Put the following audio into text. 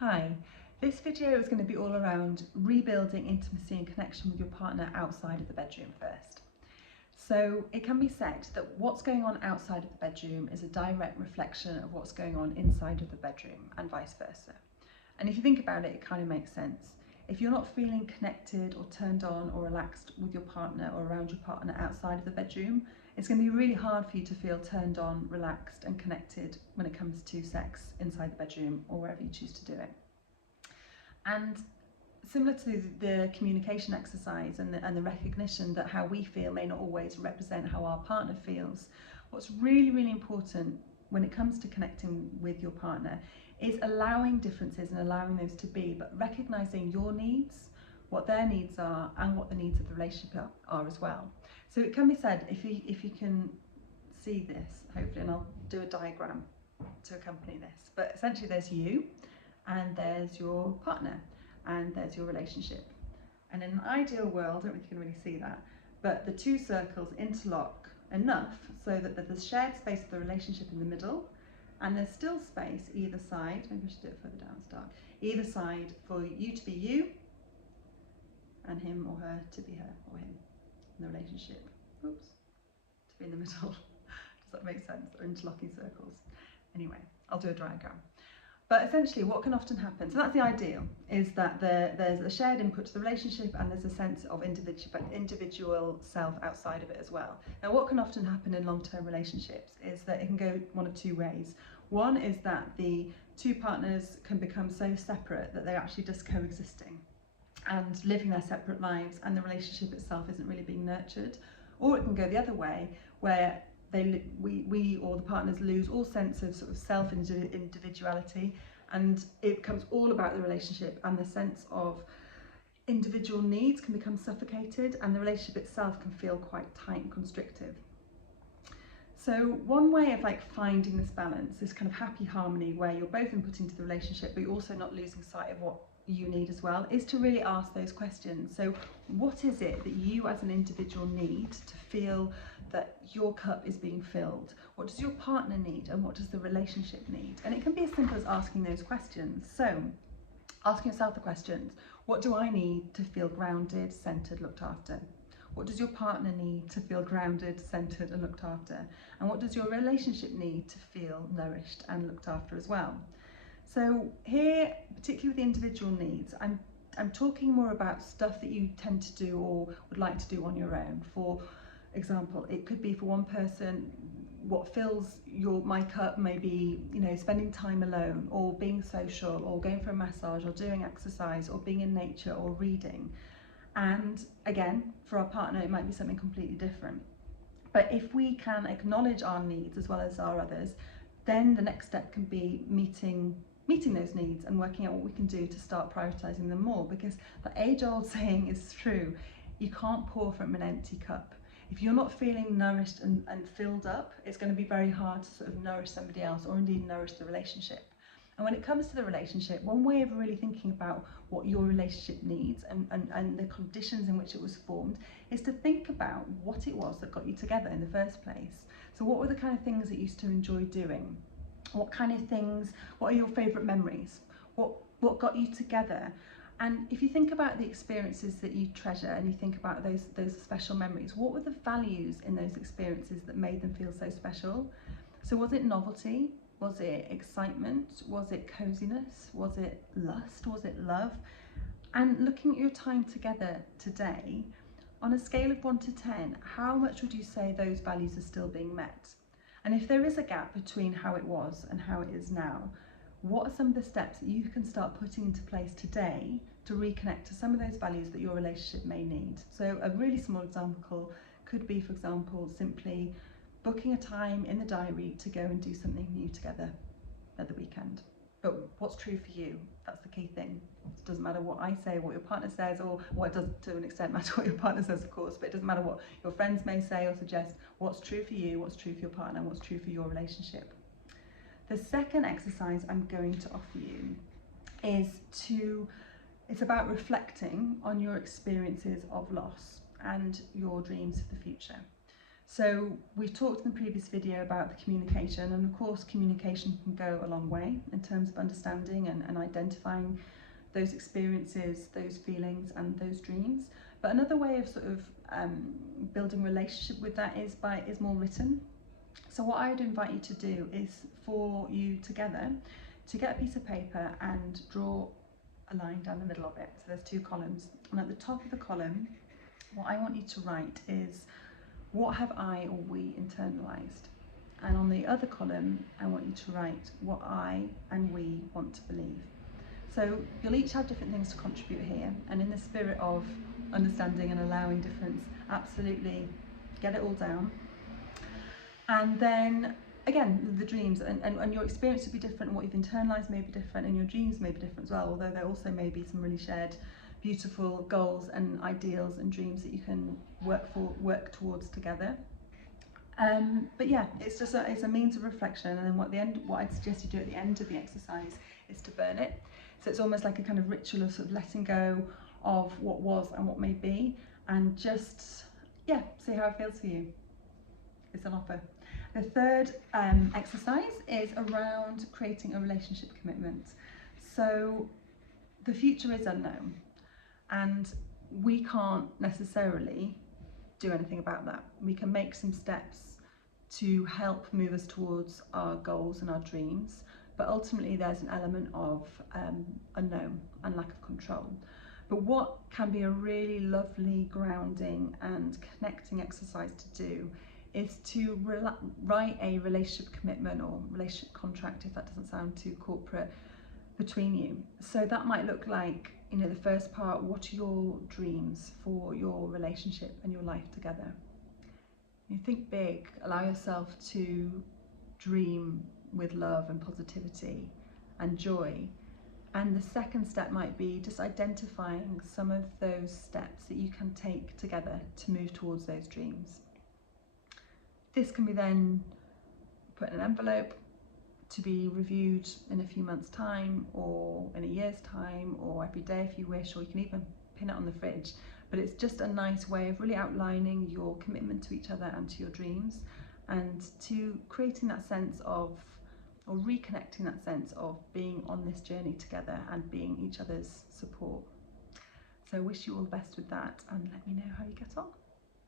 Hi, this video is going to be all around rebuilding intimacy and connection with your partner outside of the bedroom first. So it can be said that what's going on outside of the bedroom is a direct reflection of what's going on inside of the bedroom and vice versa. And if you think about it, it kind of makes sense. If you're not feeling connected or turned on or relaxed with your partner or around your partner outside of the bedroom, it's going to be really hard for you to feel turned on, relaxed and connected when it comes to sex inside the bedroom or wherever you choose to do it. And similar to the communication exercise and the recognition that how we feel may not always represent how our partner feels, what's really, really important when it comes to connecting with your partner is allowing differences and allowing those to be, but recognizing your needs, what their needs are, and what the needs of the relationship are as well. So it can be said, if you can see this, hopefully, and I'll do a diagram to accompany this, but essentially there's you, and there's your partner, and there's your relationship. And in an ideal world, I don't think you can really see that, but the two circles interlock enough so that there's shared space of the relationship in the middle, and there's still space either side, maybe I should do it further down, start, either side for you to be you, and him or her to be her or him in the relationship. Oops, to be in the middle. Does that make sense? Or interlocking circles. Anyway, I'll do a diagram. But essentially what can often happen, so that's the ideal, is that there's a shared input to the relationship and there's a sense of individual self outside of it as well. Now what can often happen in long-term relationships is that it can go one of two ways. One is that the two partners can become so separate that they're actually just coexisting and living their separate lives, and the relationship itself isn't really being nurtured. Or it can go the other way, where we or the partners lose all sense of sort of self-individuality, and it becomes all about the relationship, and the sense of individual needs can become suffocated, and the relationship itself can feel quite tight and constrictive. So one way of finding this balance, this kind of happy harmony where you're both inputting to the relationship but you're also not losing sight of what you need as well, is to really ask those questions. So what is it that you as an individual need to feel that your cup is being filled? What does your partner need, and what does the relationship need? And it can be as simple as asking those questions. So asking yourself the questions: what do I need to feel grounded, centered, looked after? What does your partner need to feel grounded, centered and looked after? And what does your relationship need to feel nourished and looked after as well? So here, particularly with the individual needs, I'm talking more about stuff that you tend to do or would like to do on your own. For example, it could be for one person, what fills my cup may be, spending time alone, or being social, or going for a massage, or doing exercise, or being in nature, or reading. And again, for our partner, it might be something completely different. But if we can acknowledge our needs as well as our others, then the next step can be meeting those needs and working out what we can do to start prioritizing them more, because the age-old saying is true: you can't pour from an empty cup. If you're not feeling nourished and filled up, it's going to be very hard to sort of nourish somebody else, or indeed nourish the relationship. And when it comes to the relationship, one way of really thinking about what your relationship needs and the conditions in which it was formed is to think about what it was that got you together in the first place. So what were the kind of things that you used to enjoy doing? What kind of things, what are your favourite memories? What got you together? And if you think about the experiences that you treasure and you think about those special memories, what were the values in those experiences that made them feel so special? So was it novelty? Was it excitement? Was it coziness? Was it lust? Was it love? And looking at your time together today, on a scale of 1 to 10, how much would you say those values are still being met? And if there is a gap between how it was and how it is now, what are some of the steps that you can start putting into place today to reconnect to some of those values that your relationship may need? So a really small example could be, for example, simply booking a time in the diary to go and do something new together at the weekend. But what's true for you? That's the key thing. It doesn't matter what I say, what your partner says, or it does to an extent matter what your partner says, of course, but it doesn't matter what your friends may say or suggest. What's true for you, what's true for your partner, what's true for your relationship. The second exercise I'm going to offer you it's about reflecting on your experiences of loss and your dreams for the future. So we've talked in the previous video about the communication, and of course communication can go a long way in terms of understanding and identifying those experiences, those feelings and those dreams. But another way of sort of building a relationship with that is more written. So what I'd invite you to do is for you together to get a piece of paper and draw a line down the middle of it. So there's two columns, and at the top of the column what I want you to write is, what have I or we internalized? And on the other column I want you to write, what I and we want to believe. So you'll each have different things to contribute here, and in the spirit of understanding and allowing difference, absolutely get it all down. And then again, the dreams and your experience will be different, and what you've internalized may be different, and your dreams may be different as well, although there also may be some really shared beautiful goals and ideals and dreams that you can work towards together. But yeah, it's a means of reflection, and then what I'd suggest you do at the end of the exercise is to burn it. So it's almost like a kind of ritual of sort of letting go of what was and what may be, and just see how it feels for you. It's an offer. The third exercise is around creating a relationship commitment. So the future is unknown, and we can't necessarily do anything about that. We can make some steps to help move us towards our goals and our dreams, but ultimately there's an element of unknown and lack of control. But what can be a really lovely grounding and connecting exercise to do is to write a relationship commitment or relationship contract, if that doesn't sound too corporate, between you. So that might look like, you know, the first part, what are your dreams for your relationship and your life together? You think big, allow yourself to dream with love and positivity and joy. And the second step might be just identifying some of those steps that you can take together to move towards those dreams. This can be then put in an envelope to be reviewed in a few months' time, or in a year's time, or every day if you wish, or you can even pin it on the fridge. But it's just a nice way of really outlining your commitment to each other and to your dreams, and to creating that sense of, or reconnecting that sense of being on this journey together and being each other's support. So I wish you all the best with that, and let me know how you get on.